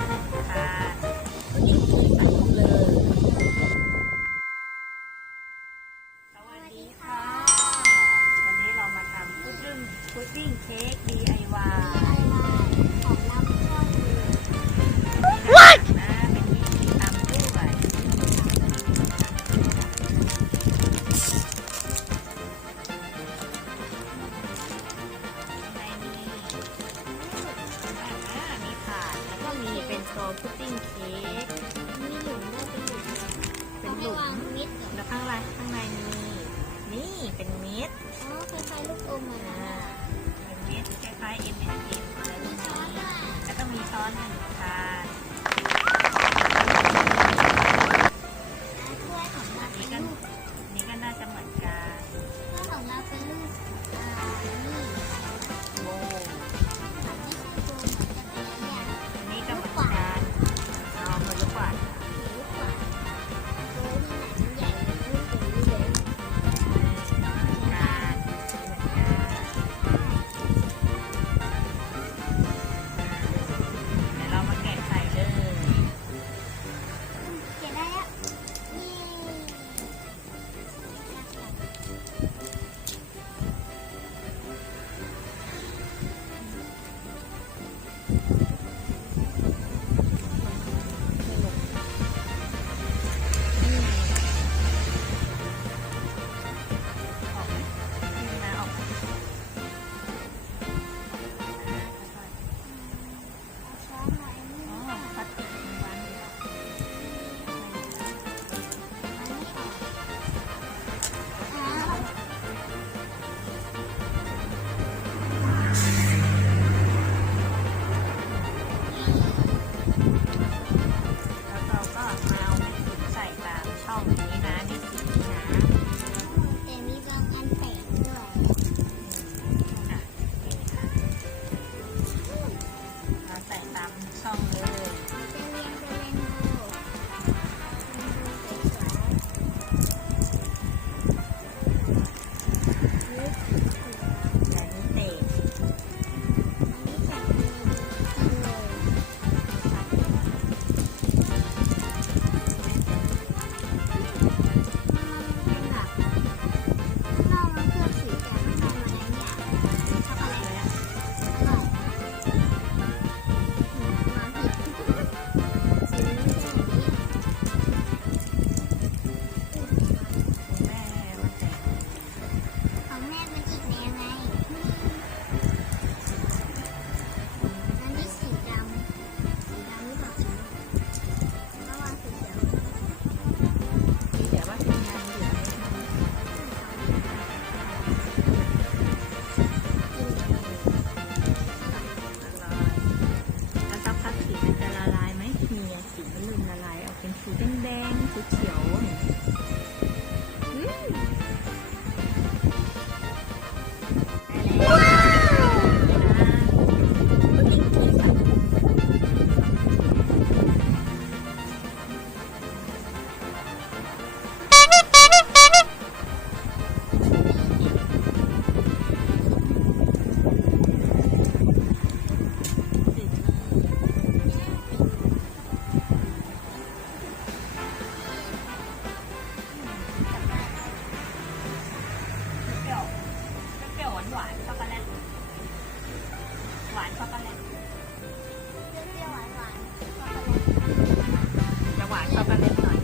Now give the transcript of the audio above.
อนหนึ่งค่ะยิ่งคุยสังคมเลยสวัสดีค่ะวันนี้เรามาทำพุดดิ้งเค้ก DIY ของเราชอบเลย What นะเป็นวิธีทำด้วยในนี้มีถาดแล้วก็มีเป็นตัวพุดดิ้งเค้ก มีหลุมด้วยเป็นหลุม เป็นหลุ วาง ม มิดเหรอ แล้วข้างในมีนี่เป็นเม็ด อ๋อคล้ายๆลูกอมอ่ะนะ เป็นเม็ดคล้ายๆ M&M อะไรพว มี ก ช้อน นี้ ด้วย แล้วก็มีช้อนหนึ่งค่ะ ถ้วยของเรา อัน เป็ นี้ น ก็ รูป นี่ก็น่าจะเหมือนกัน ถ้วยของเราเป็นรูปนี่ โบ ของที่คือตัวเหมือนกันแต่ละอย่าง อันนี้ก็เหมือนกันเอามือลูกกวาด รูปกว่าตัวที่ไหนมันใหญ่รูปเป็นรูปเล็ก เหมือนกันเดี๋ยวเรามาแกะใส่เลย เขียนได้แล้วนี่นี่นะออกมา เอาช้อนมาอันนี้ อ๋อพลาสติกวางอยู่ อันนี้ออกแล้วเราก็มาเอาใส่ตามช่องนี้นะนี่สีนี้นะ แต่มีบางอันแตกด้วย อ่ะนี่ค่ะเราใส่ตามช่องเลย เป็นเรียงเป็นเรนโบว์สวยๆลึก แต่นี่เตะ อันนี้ใส่มือดีเลยเป็นแบบนอกมันเคลือบสีแต่ข้างในมันหยาบช็อกโกแลตอร่อยมาผิดสีมันเป็นอย่างนี้ คุณแม่มาแต่ง ของแม่เป็นอีกแนวไงอันนี้สีดำหรือเปล่าสีเพราะว่าสีเขียว มีแต่ว่าทีมงานอยู่ในนั้นละลายแล้วสักพักสีมันจะละลายไหมมีอะสีมันลืมละลายเอาเป็นสีแดงๆสีเขียวได้เปรี้ยวหวานช็อกโกแลตหวานช็อกโกแลต เปรี้ยวๆหวานๆช็อกโกแลต จะหวานช็อกโกแลตหน่อย